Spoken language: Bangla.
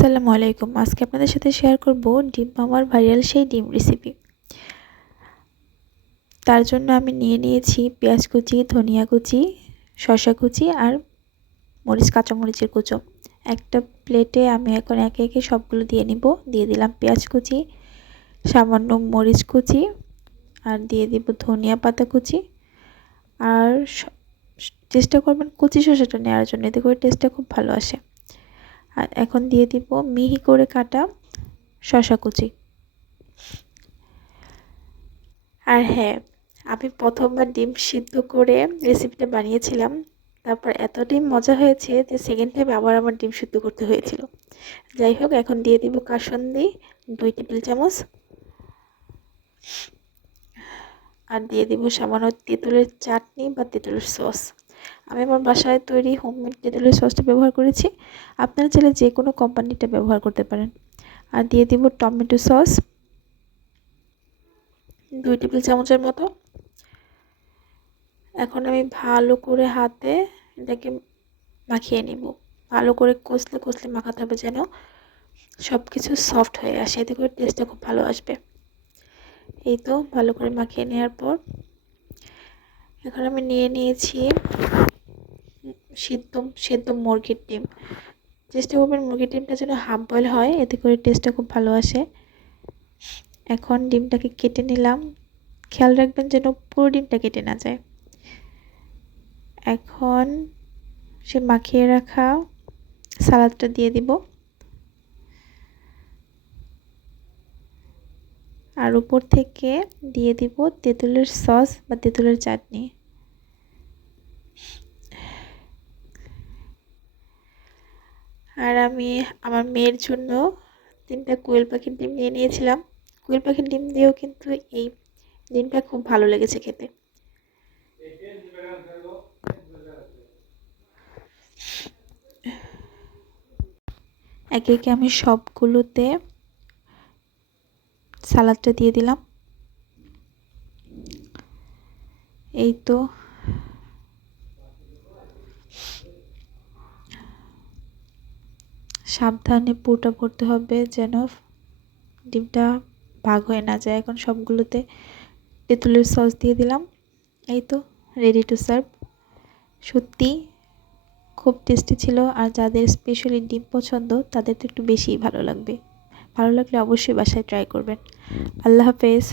আসসালামু আলাইকুম। আজকে আপনাদের সাথে শেয়ার করব ডিম মামার ভাইরাল সেই ডিম রেসিপি তার জন্য আমি নিয়ে নিয়েছি পেঁয়াজ কুচি, ধনিয়া কুচি, শসা কুচি আর মরিচ, কাঁচামরিচের কুচো। একটা প্লেটে আমি এখন একে একে সবগুলো দিয়ে নিব। দিয়ে দিলাম পেঁয়াজ কুচি, সামান্য মরিচ কুচি আর দিয়ে দিব ধনিয়া পাতা কুচি। আর চেষ্টা করবেন কুচি শসাটা নেওয়ার জন্য, এতে করে টেস্টটা খুব ভালো আসে। আর এখন দিয়ে দিব মিহি করে কাটা শশা কুচি। আর হ্যাঁ আমি প্রথমবার ডিম সিদ্ধ করে রেসিপিটা বানিয়েছিলাম। তারপর এতটাই মজা হয়েছে যে সেকেন্ড টাইম আবার আমার ডিম সিদ্ধ করতে হয়েছিল। যাই হোক, এখন দিয়ে দিব কাসন্দি দুই টেবিল চামচ। আর দিয়ে দিব সামান্য তেঁতুলের চাটনি বা তেঁতুলের সস। আমি আমার বাসায় তৈরি হোমমেড তেঁতুলের সসটা ব্যবহার করেছি। আপনারা চাইলে যে কোনো কোম্পানিটা ব্যবহার করতে পারেন। আর দিয়ে দিব টমেটো সস। দুই টেবিল চামচের মতো। এখন আমি ভালো করে হাতে এটাকে মাখিয়ে নিব। ভালো করে কষলে কষলে মাখাতে হবে যেন সব কিছু সফট হয়ে আসে। এতে করে টেস্টটা খুব ভালো আসবে। এই তো ভালো করে মাখিয়ে নেওয়ার পর এখন আমি নিয়ে নিয়েছি সিদ্ধ, সেদ্ধ মুরগির ডিম। চেষ্টা করবেন মুরগির ডিমটা যেন হাফ বয়েল হয়, এতে করে টেস্টটা খুব ভালো আসে। এখন ডিমটাকে কেটে নিলাম। খেয়াল রাখবেন যেন পুরো ডিমটা কেটে না যায়। এখন সে মাখিয়ে রাখা সালাদটা দিয়ে দিব। আর উপর থেকে দিয়ে দিব তেঁতুলের সস বা তেঁতুলের চাটনি। আর আমি আমার মেয়ের জন্য তিনটা কোয়েল পাখির ডিম নিয়ে নিয়েছিলাম। কোয়েল পাখির ডিম দিয়েও কিন্তু এই ডিমটা খুব ভালো লেগেছে খেতে। একে একে আমি সবগুলোতে সালাদটা দিয়ে দিলাম। এই তো। সাবধানে পুরোটা ভরতে হবে যেন ডিমটা ভাগ হয়ে না যায়। এখন সবগুলোতে তেঁতুলের সস দিয়ে দিলাম। এই তো রেডি টু সার্ভ সত্যি খুব টেস্টি ছিল। আর যাদের স্পেশালি ডিম পছন্দ, তাদের তো একটু বেশিই ভালো লাগবে। ভালো লাগলে অবশ্যই বাসায় ট্রাই করবেন। আল্লাহ হাফেজ।